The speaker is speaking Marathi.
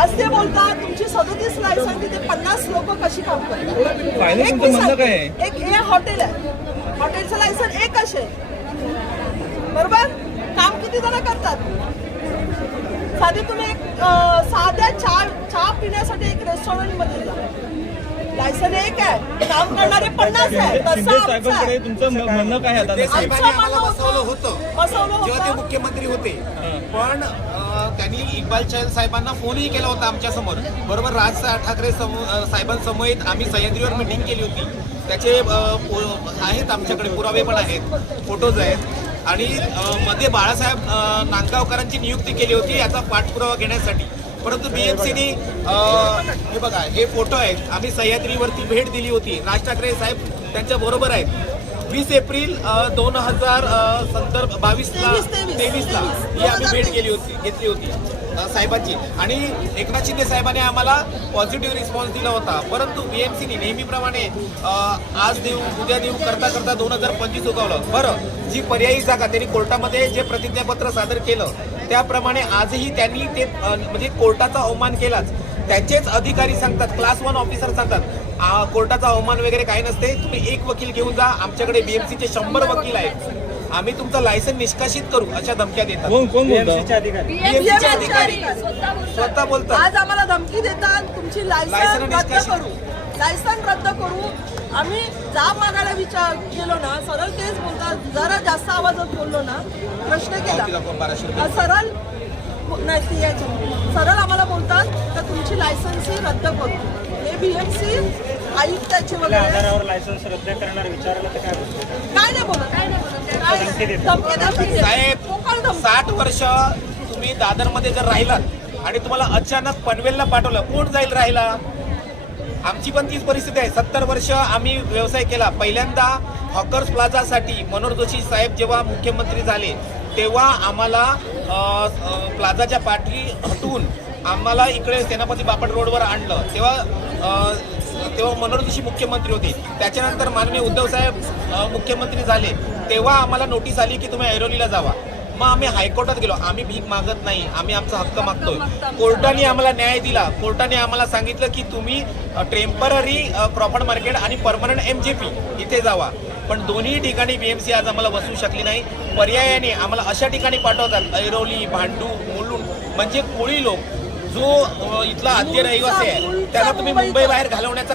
आज ते बोलतात तुमची 37 लायसन तिथे 50 लोक कशी काम करतात. एक हे हॉटेल आहे, हॉटेलचं लायसन एक असेल बरोबर. काम किती जण करतात. साधे तुम्ही एक साध्या चहा पिण्यासाठी एक रेस्टॉरंट मध्ये जा, लायसन एक आहे, काम करणारे 50 आहे. तुमचं म्हणणं काय आहे? बसवलं होतं जेव्हा ते मुख्यमंत्री होते, पण त्यांनी इक्बाल चहल साहेबांना फोनही केला होता आमच्या समोर. बरोबर राज ठाकरे साहेबांसमोर आम्ही सह्याद्रीवर मीटिंग केली होती. त्याचे आहेत आमच्याकडे पुरावे पण आहेत, फोटोज आहेत. आणि मध्ये बाळासाहेब नांदगावकरांची नियुक्ती केली होती याचा पाठपुरावा घेण्यासाठी. परंतु बीएमसीने हे बघा हे फोटो आहेत. आम्ही सह्याद्रीवरती भेट दिली होती. राज ठाकरे साहेब त्यांच्या बरोबर आहेत. 20 एप्रिल 2022ला ही आम्ही भेट घेतली होती साहेबांची. आणि एकनाथ शिंदे साहेबांनी आम्हाला पॉझिटिव्ह रिस्पॉन्स दिला होता. परंतु बीएमसीने नेहमीप्रमाणे आज देऊ उद्या देऊ करता करता 2025 उगवलं. बरं, जी पर्यायी जागा त्यांनी कोर्टामध्ये जे प्रतिज्ञापत्र सादर केलं त्याप्रमाणे आजही त्यांनी ते म्हणजे कोर्टाचा अवमान केलाच. त्याचेच अधिकारी सांगतात, क्लास 1 ऑफिसर सांगतात कोर्टाचा अवमान वगैरे काही नसते, तुम्ही एक वकील घेऊन जा, आमच्याकडे बीएमसीचे 100 वकील आहेत, आम्ही तुमचं लायसन निष्कासित करू अशा धमक्या देतात. बीएमसीचे अधिकारी स्वतः बोलतात. आज आम्हाला धमकी देतात तुमची लायसन रद्द करू. आम्ही जाब मागायला गेलो ना, सरळ तेच बोलतात. जरा जास्त आवाजात बोललो ना, प्रश्न केला सरळ आम्हाला बोलतात तर तुमची लायसन्स रद्द करू. हे बीएमसी आयुक्ताचे वगैरे लायसन्स रद्द करणार विचारलं तर काय नाही बोलत. साहेब 60 वर्ष तुम्ही दादरमध्ये जर राहिलात आणि तुम्हाला अचानक पनवेलला पाठवलं, कोण जाईल राहिला. आमची पण तीच परिस्थिती आहे. 70 वर्ष आम्ही व्यवसाय केला. पहिल्यांदा हॉकर्स प्लाझासाठी मनोहर जोशी साहेब जेव्हा मुख्यमंत्री झाले तेव्हा आम्हाला प्लाझाच्या पाठी हटवून आम्हाला इकडे सेनापती बापट रोडवर आणलं. तेव्हा मनोहर जोशी मुख्यमंत्री होते. त्याच्यानंतर माननीय उद्धव साहेब मुख्यमंत्री झाले तेव्हा आम्हाला नोटीस आली की तुम्ही ऐरोलीला जावा. मग आम्ही हायकोर्टात गेलो. आम्ही भीक मागत नाही, आम्ही आमचा हक्क मागतोय. कोर्टाने आम्हाला न्याय दिला. कोर्टाने आम्हाला सांगितलं की तुम्ही टेम्पररी क्रॉफर्ड मार्केट आणि परमनंट MJP इथे जावा. पण दोन्ही ठिकाणी बीएमसी आज आम्हाला बसवू शकली नाही. पर्यायाने आम्हाला अशा ठिकाणी पाठवतात, ऐरोली, भांडू, मुलुंड, म्हणजे कोळी लोक जो इथला आद्य रहिवासी आहे त्याला तुम्ही मुंबई बाहेर घालवण्याचा